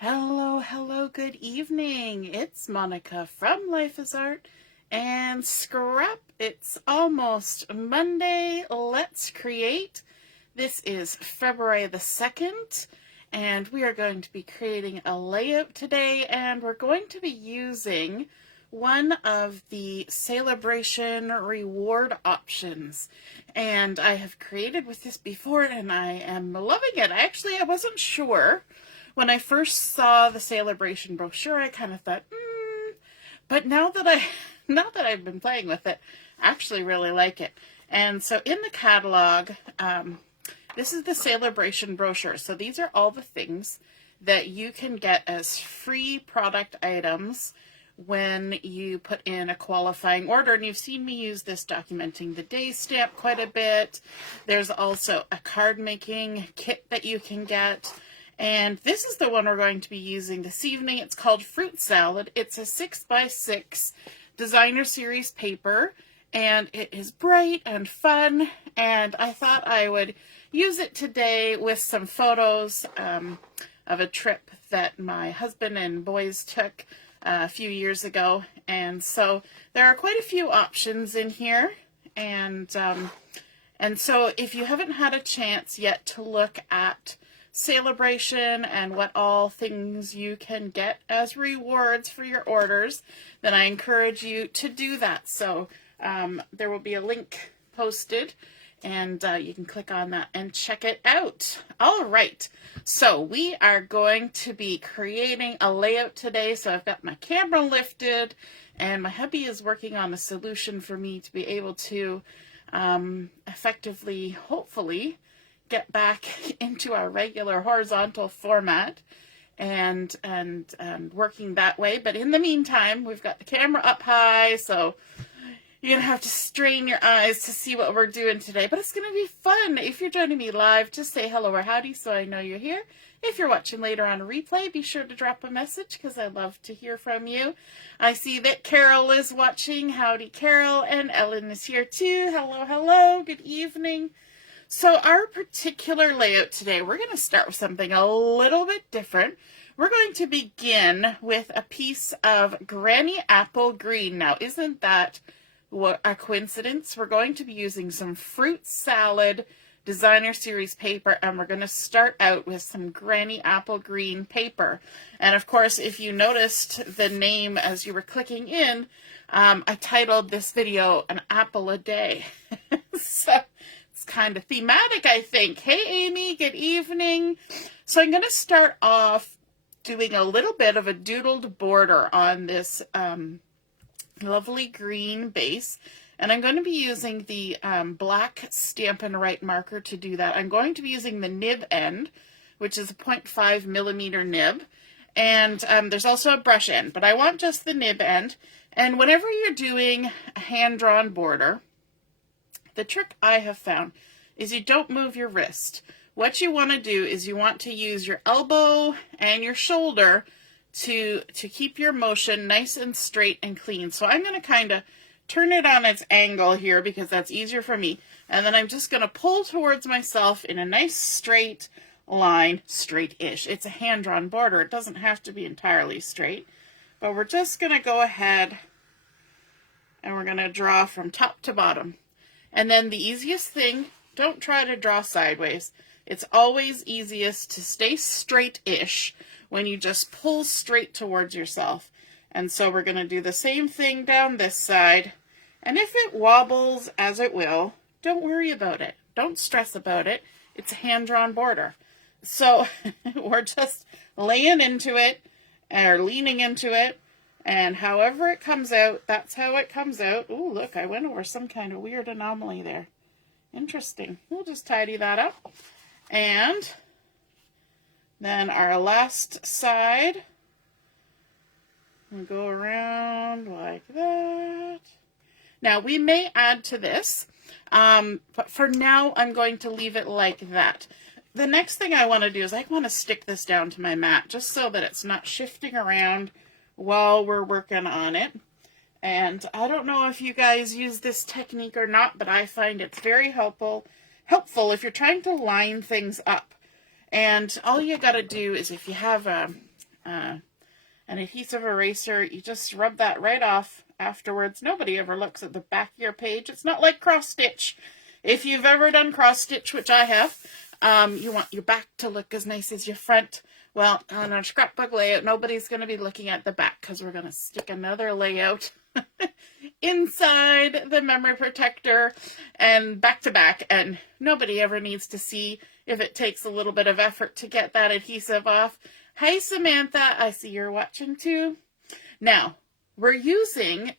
Hello, hello, good evening. It's Monica from Life is Art and Scrap. It's almost Monday. Let's create. This is February the 2nd, and we are going to be creating a layout today, and we're going to be using one of the Sale-A-Bration reward options. And I have created with this before, and I am loving it. I wasn't sure. When I first saw the Sale-A-Bration brochure, I kind of thought, but now that I've been playing with it, I actually really like it. And so in the catalog, this is the Sale-A-Bration brochure. So these are all the things that you can get as free product items when you put in a qualifying order. And you've seen me use this documenting the day stamp quite a bit. There's also a card making kit that you can get. And this is the one we're going to be using this evening. It's called Fruit Salad. It's a 6x6 designer series paper, and it is bright and fun, and I thought I would use it today with some photos of a trip that my husband and boys took a few years ago. And so there are quite a few options in here, and so if you haven't had a chance yet to look at Sale-A-Bration and what all things you can get as rewards for your orders, then I encourage you to do that. So there will be a link posted, and you can click on that and check it out. All right, so we are going to be creating a layout today. So I've got my camera lifted, and my hubby is working on a solution for me to be able to effectively, hopefully, get back into our regular horizontal format and working that way. But in the meantime, we've got the camera up high, so you're gonna have to strain your eyes to see what we're doing today, but it's gonna be fun. If you're joining me live, just say hello or howdy so I know you're here. If you're watching later on a replay, be sure to drop a message because I love to hear from you. I see that Carol is watching. Howdy, Carol. And Ellen is here too. Hello, hello. Good evening. So our particular layout today, we're going to start with something a little bit different. We're going to begin with a piece of Granny Apple Green. Now, isn't that a coincidence? We're going to be using some Fruit Salad Designer Series paper, and we're going to start out with some Granny Apple Green paper. And of course, if you noticed the name as you were clicking in, I titled this video An Apple a Day. So kind of thematic, I think. Hey, Amy, good evening. So I'm going to start off doing a little bit of a doodled border on this lovely green base, and I'm going to be using the black Stampin' Right marker to do that. I'm going to be using the nib end, which is a 0.5 millimeter nib, and there's also a brush end, but I want just the nib end. And whenever you're doing a hand-drawn border, the trick I have found is you don't move your wrist. What you want to do is you want to use your elbow and your shoulder to keep your motion nice and straight and clean. So I'm going to kind of turn it on its angle here because that's easier for me. And then I'm just going to pull towards myself in a nice straight line, straight-ish. It's a hand-drawn border. It doesn't have to be entirely straight. But we're just going to go ahead and we're going to draw from top to bottom. And then the easiest thing, don't try to draw sideways. It's always easiest to stay straight-ish when you just pull straight towards yourself. And so we're going to do the same thing down this side. And if it wobbles, as it will, don't worry about it. Don't stress about it. It's a hand-drawn border. So we're just laying into it or leaning into it. And however it comes out, that's how it comes out. Ooh, look, I went over some kind of weird anomaly there. Interesting. We'll just tidy that up. And then our last side, we'll go around like that. Now, we may add to this, but for now, I'm going to leave it like that. The next thing I want to do is I want to stick this down to my mat just so that it's not shifting around while we're working on it. And I don't know if you guys use this technique or not, but I find it's very helpful if you're trying to line things up. And all you got to do is if you have a an adhesive eraser, you just rub that right off afterwards. Nobody ever looks at the back of your page. It's not like cross stitch. If you've ever done cross stitch, which I have, you want your back to look as nice as your front. Well, on our scrapbook layout, nobody's going to be looking at the back because we're going to stick another layout inside the memory protector and back to back, and nobody ever needs to see if it takes a little bit of effort to get that adhesive off. Hi, Samantha. I see you're watching too. Now, we're using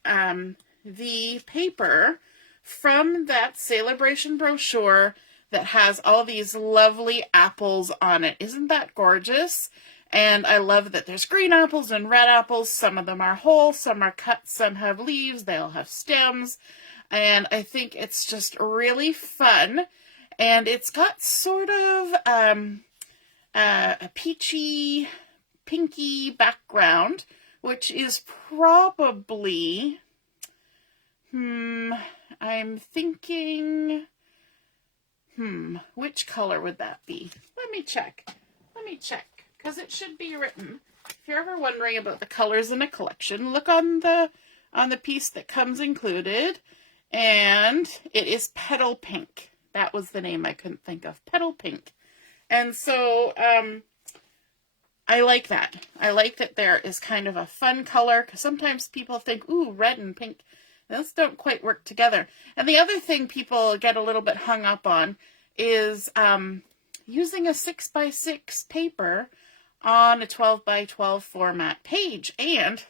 the paper from that Sale-A-Bration brochure that has all these lovely apples on it. Isn't that gorgeous? And I love that there's green apples and red apples. Some of them are whole, some are cut, some have leaves, they all have stems. And I think it's just really fun. And it's got sort of a peachy, pinky background, which is probably, I'm thinking, which color would that be? Let me check, because it should be written. If you're ever wondering about the colors in a collection, look on the piece that comes included, and it is Petal Pink. That was the name I couldn't think of, Petal Pink. And so I like that. I like that there is kind of a fun color, because sometimes people think, ooh, red and pink. Those don't quite work together. And the other thing people get a little bit hung up on is using a 6x6 paper on a 12x12 format page. And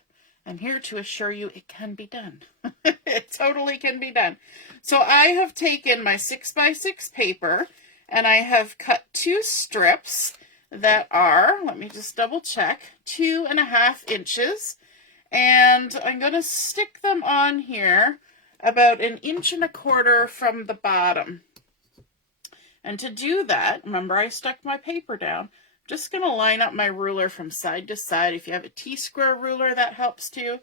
I'm here to assure you it can be done. It totally can be done. So I have taken my 6x6 paper and I have cut 2 strips that are, let me just double check, 2.5 inches. And I'm going to stick them on here about 1.25 inches from the bottom. And to do that, remember I stuck my paper down, I'm just going to line up my ruler from side to side. If you have a T-square ruler, that helps too.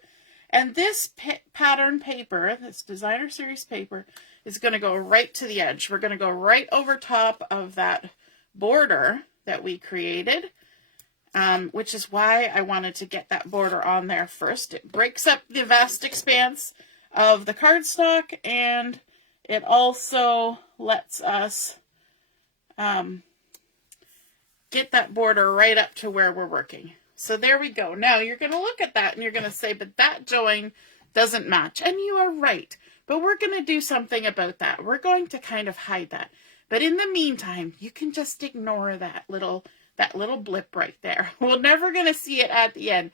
And this pattern paper, this designer series paper, is going to go right to the edge. We're going to go right over top of that border that we created. Which is why I wanted to get that border on there first. It breaks up the vast expanse of the cardstock, and it also lets us get that border right up to where we're working. So there we go. Now you're going to look at that and you're going to say, but that join doesn't match. And you are right. But we're going to do something about that. We're going to kind of hide that. But in the meantime, you can just ignore that little blip right there. We're never going to see it at the end.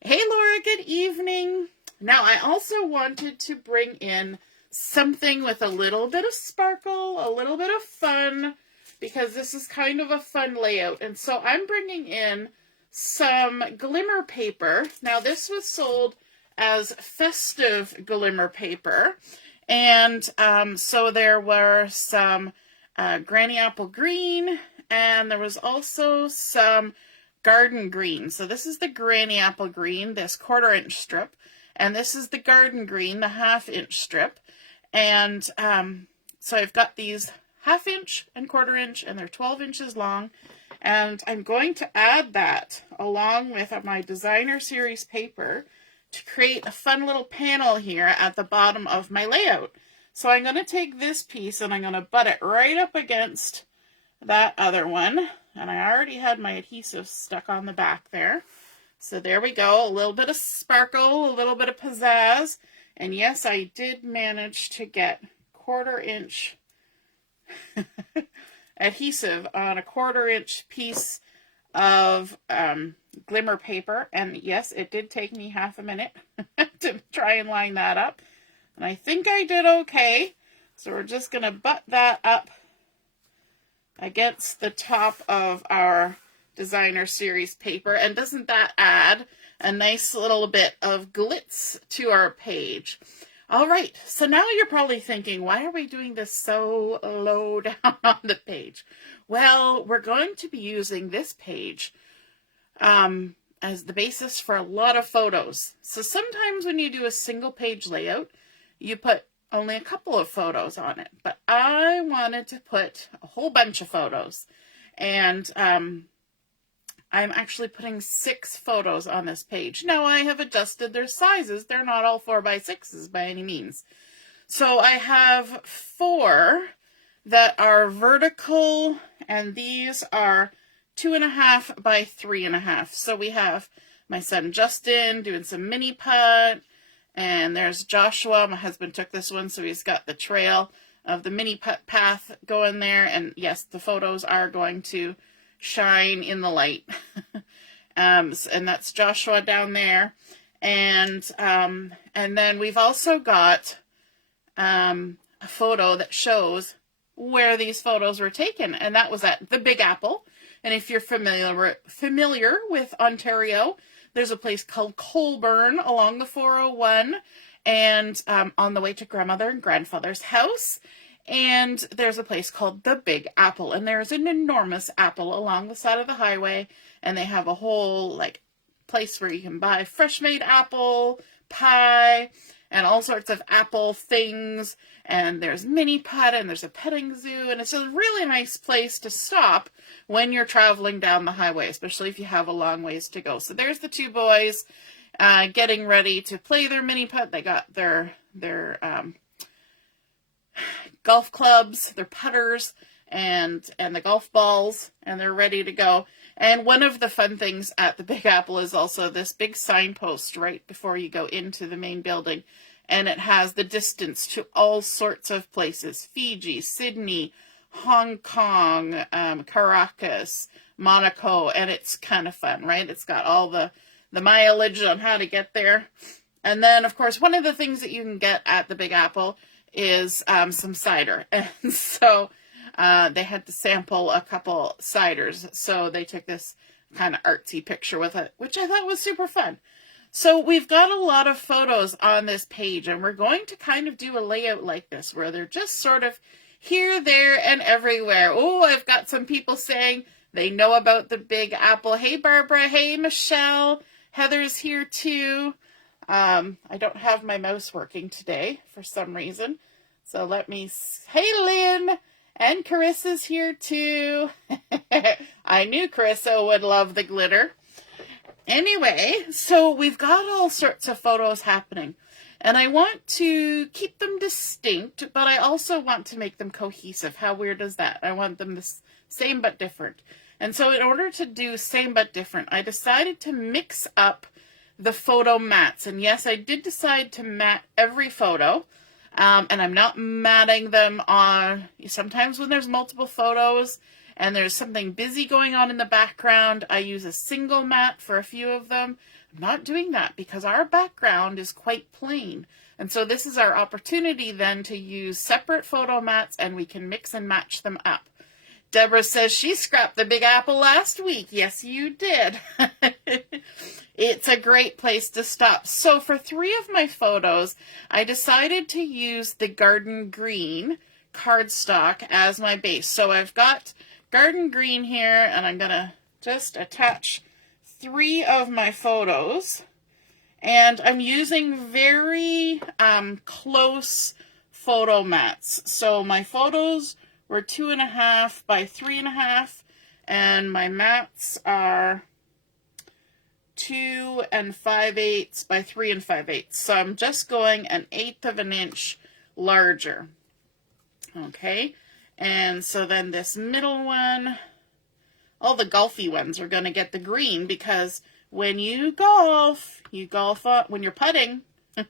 Hey, Laura, good evening. Now, I also wanted to bring in something with a little bit of sparkle, a little bit of fun, because this is kind of a fun layout. And so I'm bringing in some Glimmer paper. Now, this was sold as Festive Glimmer paper. And so there were some Granny Apple Green, and there was also some Garden Green. So this is the Granny Apple Green, this 1/4 inch strip. And this is the Garden Green, the 1/2 inch strip. And so I've got these 1/2 inch and 1/4 inch, and they're 12 inches long. And I'm going to add that along with my designer series paper to create a fun little panel here at the bottom of my layout. So I'm going to take this piece and I'm going to butt it right up against that other one. And I already had my adhesive stuck on the back there. So there we go. A little bit of sparkle, a little bit of pizzazz. And yes, I did manage to get 1/4 inch adhesive on a 1/4 inch piece of Glimmer paper. And yes, it did take me half a minute to try and line that up. And I think I did okay. So we're just going to butt that up against the top of our designer series paper. And doesn't that add a nice little bit of glitz to our page? All right, so now you're probably thinking, why are we doing this so low down on the page? Well, we're going to be using this page as the basis for a lot of photos. So sometimes when you do a single page layout, you put only a couple of photos on it. But I wanted to put a whole bunch of photos. And I'm actually putting 6 photos on this page. Now I have adjusted their sizes. They're not all 4x6s by any means. So I have 4 that are vertical, and these are 2.5 by 3.5. So we have my son Justin doing some mini putt, and there's Joshua. My husband took this one, so he's got the trail of the mini putt path going there. And yes, the photos are going to shine in the light. And that's Joshua down there. And then we've also got a photo that shows where these photos were taken, and that was at the Big Apple. And if you're familiar with Ontario, there's a place called Colburn along the 401, and on the way to grandmother and grandfather's house. And there's a place called the Big Apple, and there's an enormous apple along the side of the highway, and they have a whole like place where you can buy fresh made apple pie and all sorts of apple things, and there's mini putt, and there's a petting zoo, and it's a really nice place to stop when you're traveling down the highway, especially if you have a long ways to go. So there's the 2 boys getting ready to play their mini putt. They got their golf clubs, their putters, and the golf balls, and they're ready to go. And one of the fun things at the Big Apple is also this big signpost right before you go into the main building. And it has the distance to all sorts of places: Fiji, Sydney, Hong Kong, Caracas, Monaco. And it's kind of fun, right? It's got all the mileage on how to get there. And then, of course, one of the things that you can get at the Big Apple is some cider. And so they had to sample a couple ciders, so they took this kind of artsy picture with it, which I thought was super fun. So we've got a lot of photos on this page, and we're going to kind of do a layout like this, where they're just sort of here, there, and everywhere. Oh, I've got some people saying they know about the Big Apple. Hey, Barbara. Hey, Michelle. Heather's here too. I don't have my mouse working today for some reason, so let me... Hey, Lynn. And Carissa's here too. I knew Carissa would love the glitter. Anyway, so we've got all sorts of photos happening. And I want to keep them distinct, but I also want to make them cohesive. How weird is that? I want them the same but different. And so in order to do same but different, I decided to mix up the photo mats. And yes, I did decide to mat every photo. And I'm not matting them on, sometimes when there's multiple photos and there's something busy going on in the background, I use a single mat for a few of them. I'm not doing that because our background is quite plain. And so this is our opportunity then to use separate photo mats, and we can mix and match them up. Deborah says she scrapped the Big Apple last week. Yes, you did. It's a great place to stop. So for 3 of my photos, I decided to use the garden green cardstock as my base. So I've got garden green here, and I'm going to just attach 3 of my photos. And I'm using very close photo mats. So my photos were 2.5 by 3.5, and my mats are 2 5/8 by 3 5/8. So I'm just going 1/8 of an inch larger. Okay, and so then this middle one, all the golfy ones are going to get the green, because when you golf on, when you're putting,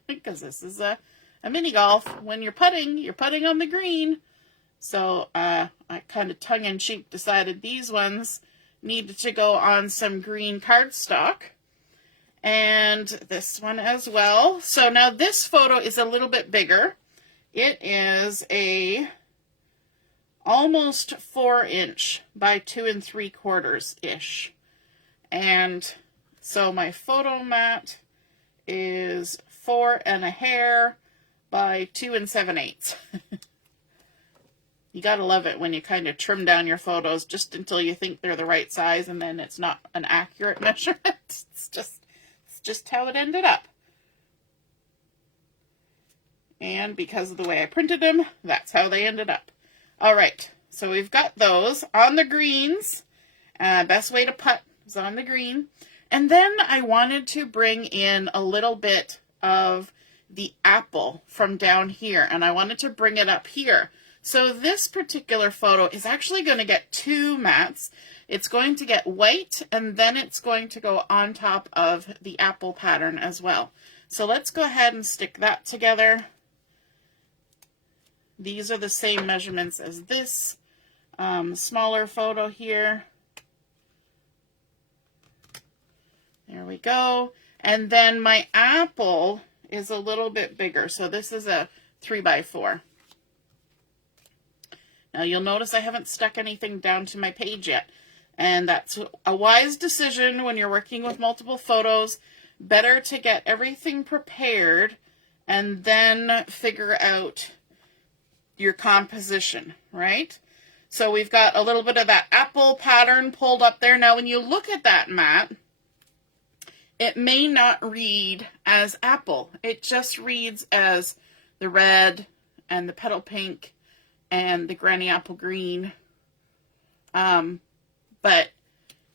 because this is a mini golf, when you're putting on the green. So I kind of tongue-in-cheek decided these ones needed to go on some green cardstock. And this one as well. So now this photo is a little bit bigger. It is a almost 4-inch by 2 3/4-ish. And so my photo mat is 4 1/2 by 2 7/8. You gotta love it when you kind of trim down your photos just until you think they're the right size, and then it's not an accurate measurement. It's just how it ended up. And because of the way I printed them, that's how they ended up. All right, so we've got those on the greens. Best way to putt is on the green. And then I wanted to bring in a little bit of the apple from down here, and I wanted to bring it up here. So this particular photo is actually going to get two mats. It's going to get white, and then it's going to go on top of the apple pattern as well. So let's go ahead and stick that together. These are the same measurements as this smaller photo here. There we go. And then my apple is a little bit bigger. So this is a 3x4. Now you'll notice I haven't stuck anything down to my page yet. And that's a wise decision when you're working with multiple photos. Better to get everything prepared and then figure out your composition, right? So we've got a little bit of that apple pattern pulled up there. Now when you look at that mat, it may not read as apple. It just reads as the red and the petal pink and the granny apple green. But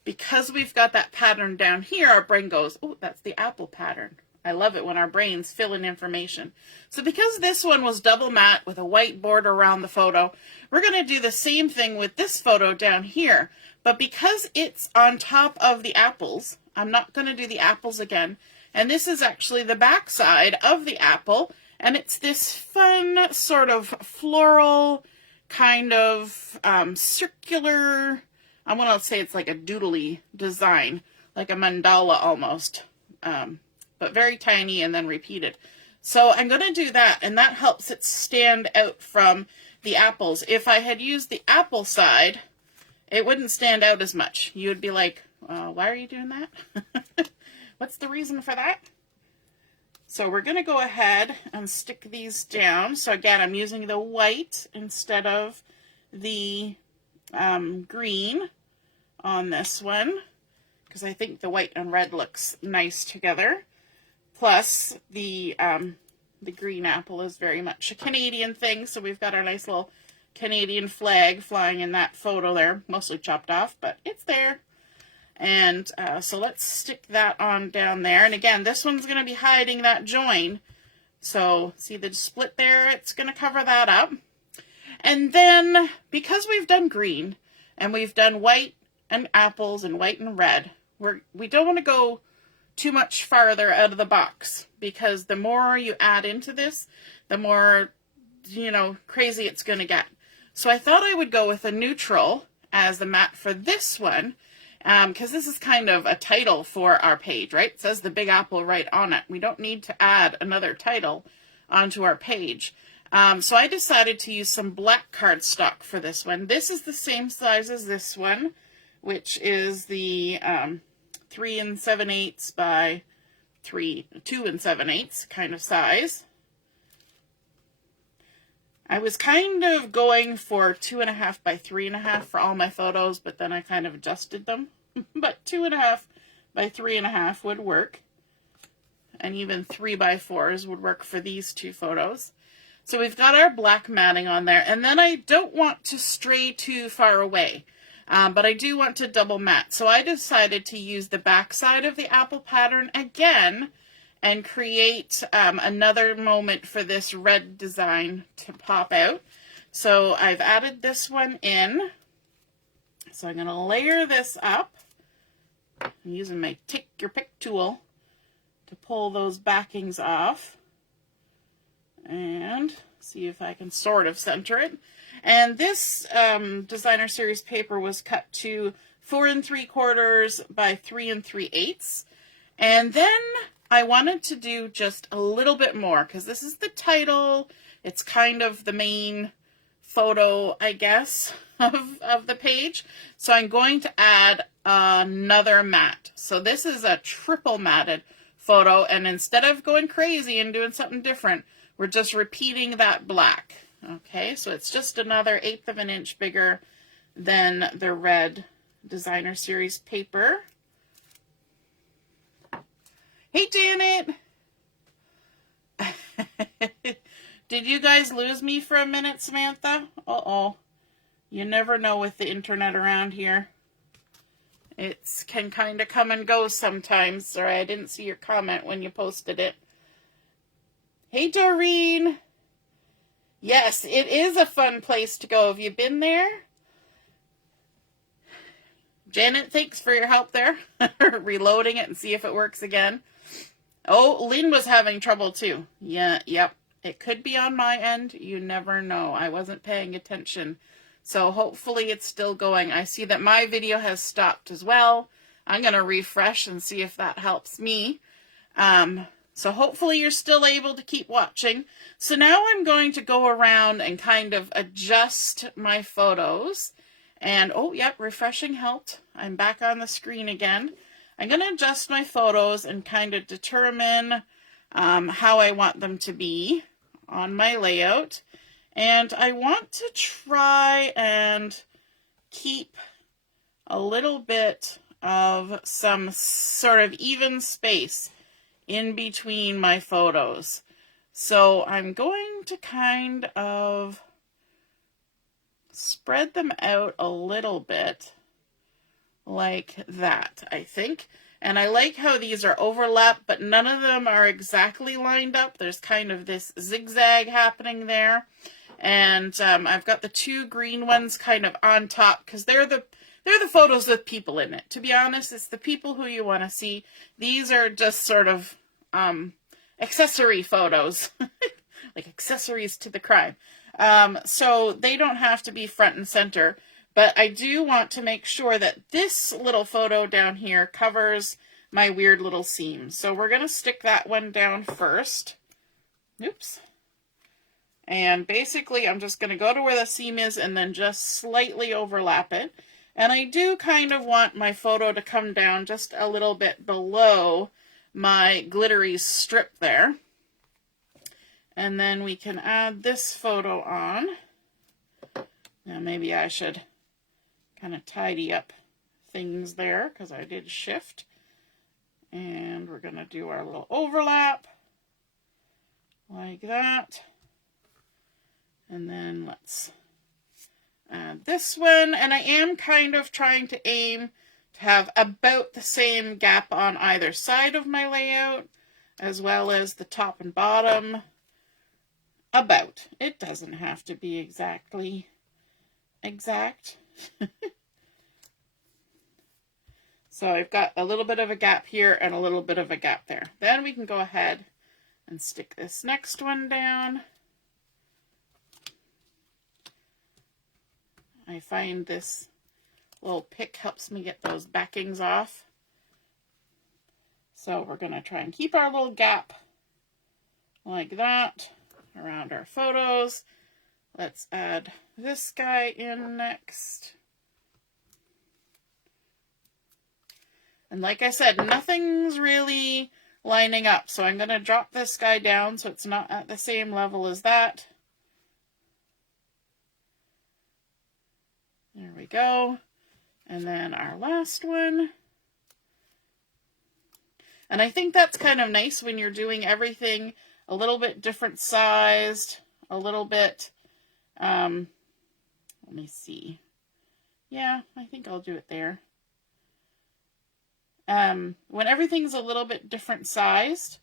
because we've got that pattern down here, our brain goes, oh, that's the apple pattern. I love it when our brains fill in information. So because this one was double matte with a white border around the photo, we're going to do the same thing with this photo down here. But because it's on top of the apples, I'm not going to do the apples again. And this is actually the back side of the apple. And it's this fun sort of floral kind of circular, I want to say it's like a doodly design, like a mandala almost, but very tiny and then repeated. So I'm going to do that, and that helps it stand out from the apples. If I had used the apple side, it wouldn't stand out as much. You would be like, why are you doing that? What's the reason for that? So we're going to go ahead and stick these down. So again, I'm using the white instead of the green on this one, because I think the white and red looks nice together. Plus the green apple is very much a Canadian thing, so we've got our nice little Canadian flag flying in that photo there, mostly chopped off, but it's there. And so let's stick that on down there. And again, this one's going to be hiding that join. So see the split there? It's going to cover that up. And then because we've done green and we've done white and apples and white and red, we don't want to go too much farther out of the box, because the more you add into this, the more, crazy it's going to get. So I thought I would go with a neutral as the mat for this one, because this is kind of a title for our page, right? It says the Big Apple right on it. We don't need to add another title onto our page. So I decided to use some black cardstock for this one. This is the same size as this one, which is the 3 7/8 by 2 7/8 kind of size. I was kind of going for 2.5 by 3.5 for all my photos, but then I kind of adjusted them. But 2.5 by 3.5 would work. And even 3x4s would work for these two photos. So we've got our black matting on there. And then I don't want to stray too far away, but I do want to double mat. So I decided to use the back side of the apple pattern again and create another moment for this red design to pop out. So I've added this one in. So I'm going to layer this up. I'm using my Take Your Pick tool to pull those backings off. And see if I can sort of center it. And this designer series paper was cut to 4 3/4 by 3 3/8. And then I wanted to do just a little bit more, because this is the title. It's kind of the main photo, I guess, of the page. So I'm going to add another mat. So this is a triple matted photo, and instead of going crazy and doing something different, we're just repeating that black. Okay, so it's just another 1/8 of an inch bigger than the red designer series paper. Hey, Janet! Did you guys lose me for a minute, Samantha? Uh-oh. You never know with the internet around here. It can kind of come and go sometimes. Sorry, I didn't see your comment when you posted it. Hey, Doreen. Yes, it is a fun place to go. Have you been there? Janet, thanks for your help there. Reloading it and see if it works again. Oh, Lynn was having trouble too. Yeah, yep. It could be on my end. You never know. I wasn't paying attention. So hopefully it's still going. I see that my video has stopped as well. I'm going to refresh and see if that helps me. So hopefully you're still able to keep watching. So now I'm going to go around and kind of adjust my photos. And, oh, yep, refreshing helped. I'm back on the screen again. I'm going to adjust my photos and kind of determine how I want them to be on my layout. And I want to try and keep a little bit of some sort of even space in between my photos. So I'm going to kind of spread them out a little bit like that, I think. And I like how these are overlapped, but none of them are exactly lined up. There's kind of this zigzag happening there. And I've got the two green ones kind of on top because they're the photos with people in it. To be honest, it's the people who you want to see. These are just sort of accessory photos, like accessories to the crime. So they don't have to be front and center, but I do want to make sure that this little photo down here covers my weird little seam. So we're going to stick that one down first. Oops. And basically I'm just going to go to where the seam is and then just slightly overlap it. And I do kind of want my photo to come down just a little bit below my glittery strip there. And then we can add this photo on. Now maybe I should kind of tidy up things there because I did shift. And we're going to do our little overlap like that. And then let's add this one. And I am kind of trying to aim to have about the same gap on either side of my layout, as well as the top and bottom. About. It doesn't have to be exactly exact. So I've got a little bit of a gap here and a little bit of a gap there. Then we can go ahead and stick this next one down. I find this little pick helps me get those backings off. So we're going to try and keep our little gap like that around our photos. Let's add this guy in next. And like I said, nothing's really lining up. So I'm going to drop this guy down so it's not at the same level as that. There we go. And then our last one. And I think that's kind of nice when you're doing everything a little bit different sized, a little bit, let me see. Yeah, I think I'll do it there. When everything's a little bit different sized,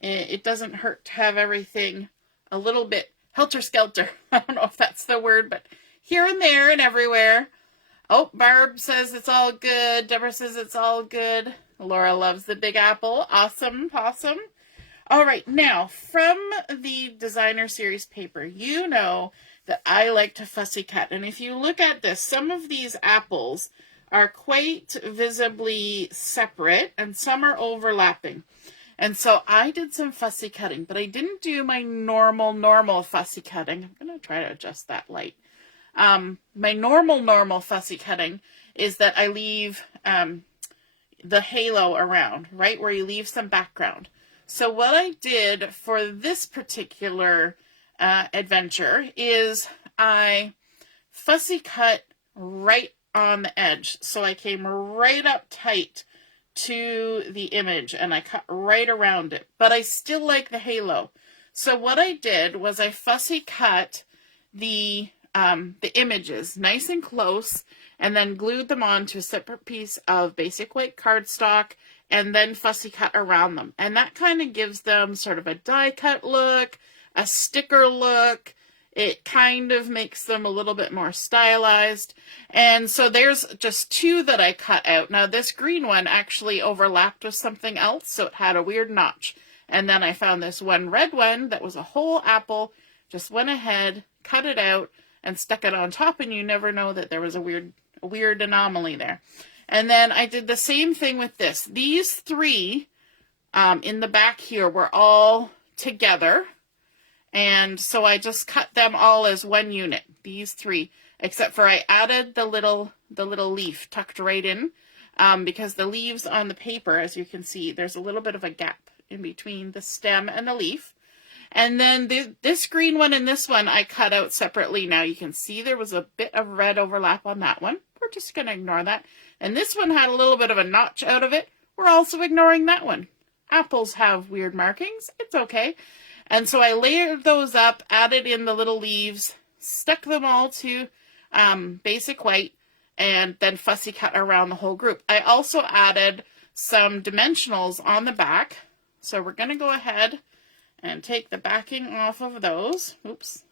it doesn't hurt to have everything a little bit helter-skelter. I don't know if that's the word, but here and there and everywhere. Oh, Barb says it's all good. Deborah says it's all good. Laura loves the Big Apple. Awesome, awesome. All right, now from the designer series paper, you know that I like to fussy cut. And if you look at this, some of these apples are quite visibly separate and some are overlapping. And so I did some fussy cutting, but I didn't do my normal fussy cutting. I'm going to try to adjust that light. My normal fussy cutting is that I leave the halo around, right, where you leave some background. So what I did for this particular adventure is I fussy cut right on the edge. So I came right up tight to the image and I cut right around it, but I still like the halo. So what I did was I fussy cut the images nice and close, and then glued them onto a separate piece of basic white cardstock and then fussy cut around them. And that kind of gives them sort of a die cut look, a sticker look. It kind of makes them a little bit more stylized. And so there's just 2 that I cut out. Now this green one actually overlapped with something else, so it had a weird notch. And then I found this one red one that was a whole apple, just went ahead, cut it out, and stuck it on top, and you never know that there was a weird anomaly there. And then I did the same thing with this. These 3 in the back here were all together. And so I just cut them all as one unit, these 3, except for I added the little leaf tucked right in, because the leaves on the paper, as you can see, there's a little bit of a gap in between the stem and the leaf. And then this green one and this one I cut out separately. Now you can see there was a bit of red overlap on that one. We're just going to ignore that. And this one had a little bit of a notch out of it. We're also ignoring that one. Apples have weird markings. It's okay. And so I layered those up, added in the little leaves, stuck them all to basic white, and then fussy cut around the whole group. I also added some dimensionals on the back. So we're going to go ahead and take the backing off of those. Oops.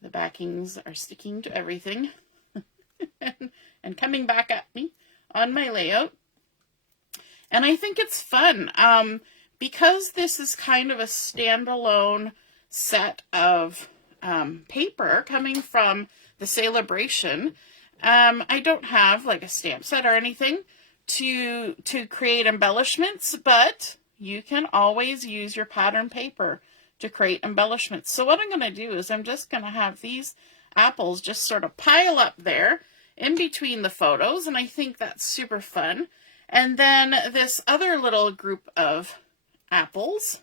The backings are sticking to everything and coming back at me on my layout. And I think it's fun. Because this is kind of a standalone set of paper coming from the Sale-A-Bration, I don't have like a stamp set or anything to create embellishments, but you can always use your pattern paper to create embellishments. So what I'm going to do is I'm just going to have these apples just sort of pile up there in between the photos, and I think that's super fun. And then this other little group of apples,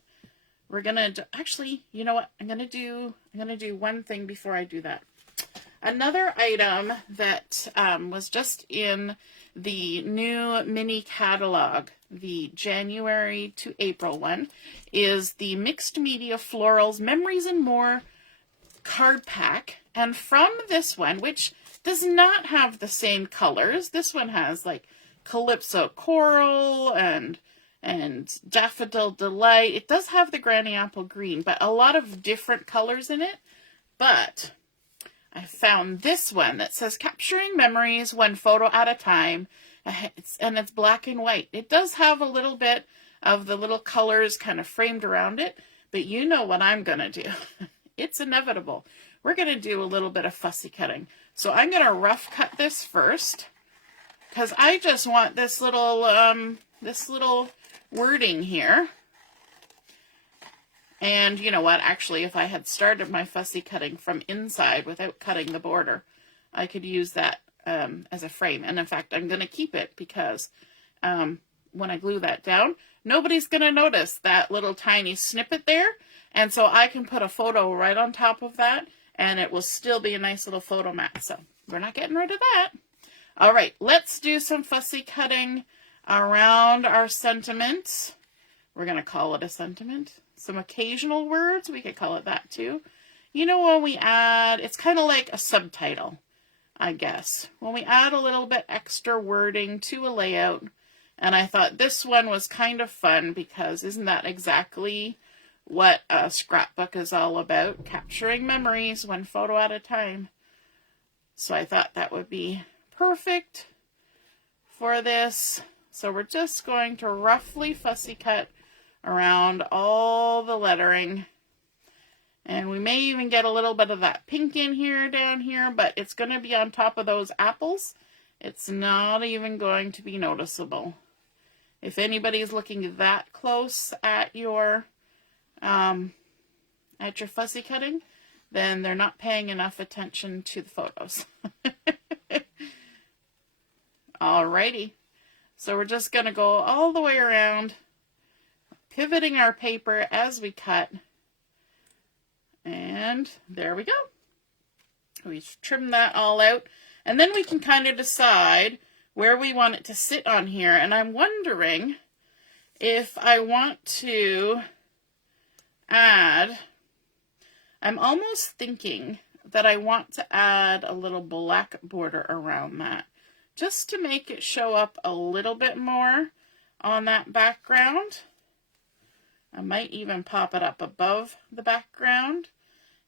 we're gonna actually, you know what, I'm gonna do one thing before I do that. Another item that was just in the new mini catalog, the January to April one, is the Mixed Media Florals Memories and More card pack. And from this one, which does not have the same colors, this one has like Calypso Coral and Daffodil Delight. It does have the Granny Apple Green, but a lot of different colors in it. But I found this one that says Capturing Memories One Photo at a Time, and it's black and white. It does have a little bit of the little colors kind of framed around it, but you know what I'm going to do. It's inevitable. We're going to do a little bit of fussy cutting. So I'm going to rough cut this first, because I just want this little wording here. And you know what, actually, if I had started my fussy cutting from inside without cutting the border, I could use that as a frame. And in fact, I'm going to keep it because when I glue that down, nobody's going to notice that little tiny snippet there. And so I can put a photo right on top of that, and it will still be a nice little photo mat. So we're not getting rid of that. All right, let's do some fussy cutting around our sentiments. We're going to call it a sentiment. Some occasional words, we could call it that too. You know, when we add, it's kind of like a subtitle, I guess. When we add a little bit extra wording to a layout, and I thought this one was kind of fun because isn't that exactly what a scrapbook is all about? Capturing memories one photo at a time. So I thought that would be perfect for this. So we're just going to roughly fussy cut around all the lettering. And we may even get a little bit of that pink in here, down here, but it's going to be on top of those apples. It's not even going to be noticeable. If anybody's looking that close at your fussy cutting, then they're not paying enough attention to the photos. Alrighty. So we're just going to go all the way around, pivoting our paper as we cut. And there we go. We've trimmed that all out. And then we can kind of decide where we want it to sit on here. And I'm wondering if I want to add, I'm almost thinking that I want to add a little black border around that, just to make it show up a little bit more on that background. I might even pop it up above the background.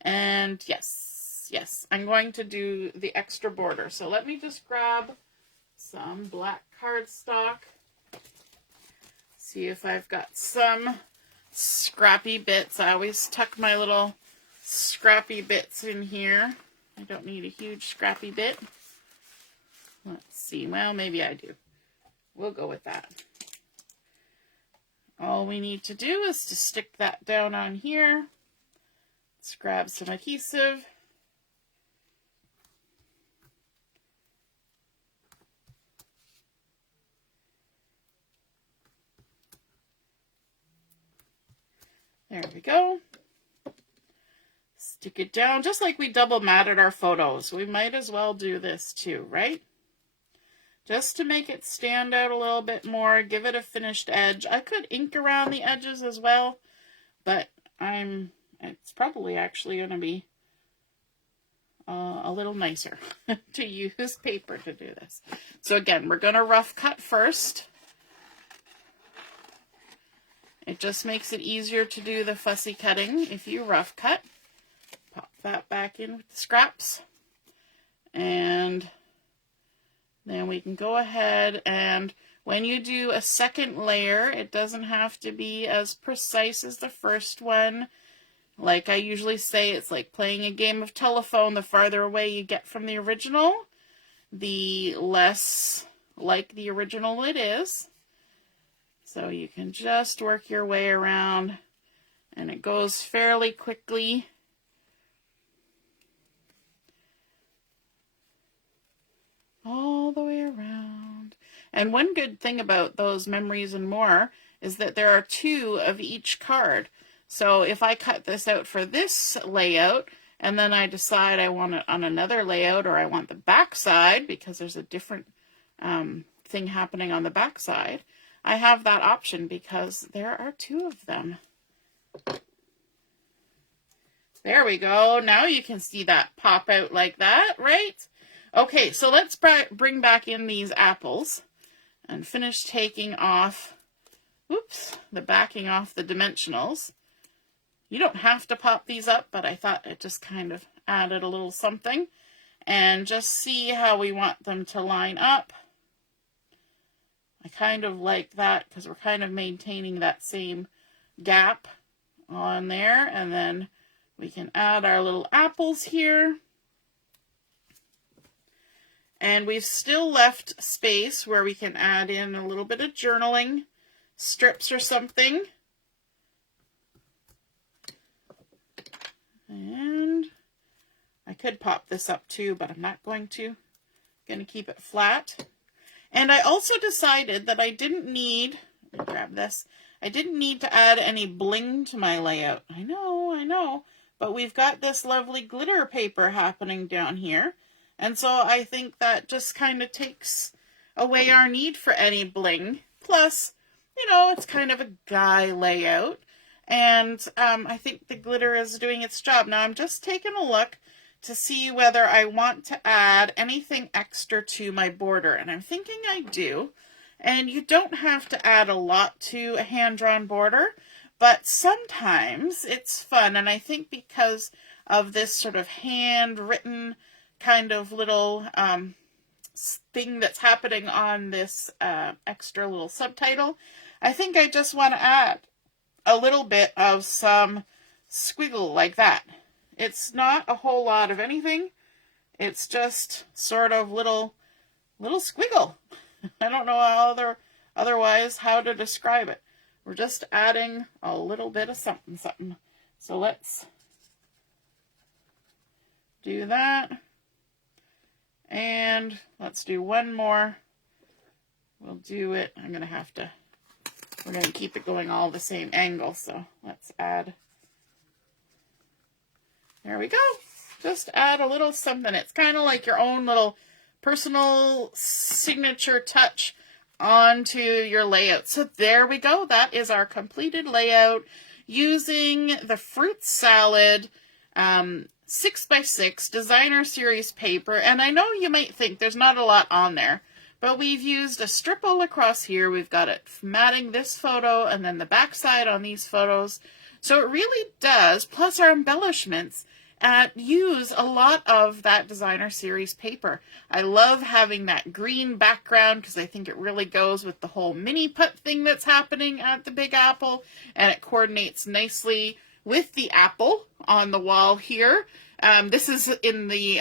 And yes, I'm going to do the extra border. So let me just grab some black cardstock. See if I've got some scrappy bits. I always tuck my little scrappy bits in here. I don't need a huge scrappy bit. Let's see. Well, maybe I do. We'll go with that. All we need to do is to stick that down on here. Let's grab some adhesive. There we go. Stick it down just like we double matted our photos. We might as well do this too, right? Just to make it stand out a little bit more, give it a finished edge. I could ink around the edges as well, but it's probably actually going to be a little nicer to use paper to do this. So again, we're going to rough cut first. It just makes it easier to do the fussy cutting if you rough cut. Pop that back in with the scraps. And then we can go ahead, and when you do a second layer, it doesn't have to be as precise as the first one. Like I usually say, it's like playing a game of telephone. The farther away you get from the original, the less like the original it is. So you can just work your way around, and it goes fairly quickly. All the way around. And one good thing about those Memories and More is that there are 2 of each card. So if I cut this out for this layout, and then I decide I want it on another layout, or I want the back side because there's a different thing happening on the back side, I have that option because there are 2 of them. There we go. Now you can see that pop out like that, right? Okay, so let's bring back in these apples and finish taking off, the backing off the dimensionals. You don't have to pop these up, but I thought it just kind of added a little something. And just see how we want them to line up. I kind of like that because we're kind of maintaining that same gap on there. And then we can add our little apples here. And we've still left space where we can add in a little bit of journaling strips or something. And I could pop this up too, but I'm not going to. I'm going to keep it flat. And I also decided that I didn't need, let me grab this, I didn't need to add any bling to my layout. I know, but we've got this lovely glitter paper happening down here. And so I think that just kind of takes away our need for any bling. Plus, you know, it's kind of a guy layout. And I think the glitter is doing its job. Now I'm just taking a look to see whether I want to add anything extra to my border. And I'm thinking I do. And you don't have to add a lot to a hand-drawn border, but sometimes it's fun. And I think because of this sort of handwritten kind of little thing that's happening on this extra little subtitle, I think I just want to add a little bit of some squiggle like that. It's not a whole lot of anything. It's just sort of little squiggle. I don't know otherwise how to describe it. We're just adding a little bit of something. So let's do that. And let's do one more. We'll do it. We're going to keep it going all the same angle. So let's add. There we go. Just add a little something. It's kind of like your own little personal signature touch onto your layout. So there we go. That is our completed layout using the fruit salad 6x6 designer series paper, and I know you might think there's not a lot on there, but we've used a strip all across here. We've got it matting this photo and then the back side on these photos. So it really does, plus our embellishments, use a lot of that designer series paper. I love having that green background because I think it really goes with the whole mini put thing that's happening at the Big Apple, and it coordinates nicely with the apple on the wall here. This is in the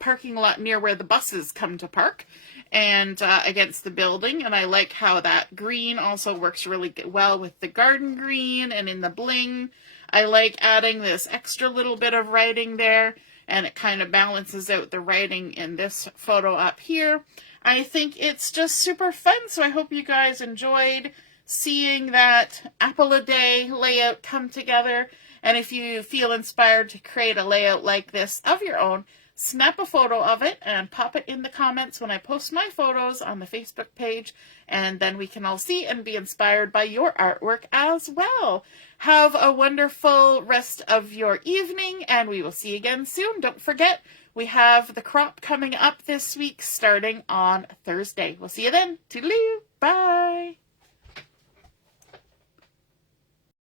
parking lot near where the buses come to park, and against the building, and I like how that green also works really well with the garden green and in the bling. I like adding this extra little bit of writing there, and it kind of balances out the writing in this photo up here. I think it's just super fun, so I hope you guys enjoyed seeing that apple a day layout come together. And if you feel inspired to create a layout like this of your own, snap a photo of it and pop it in the comments when I post my photos on the Facebook page, and then we can all see and be inspired by your artwork as well. Have a wonderful rest of your evening, and we will see you again soon. Don't forget, we have the crop coming up this week starting on Thursday. We'll see you then. Toodaloo. Bye.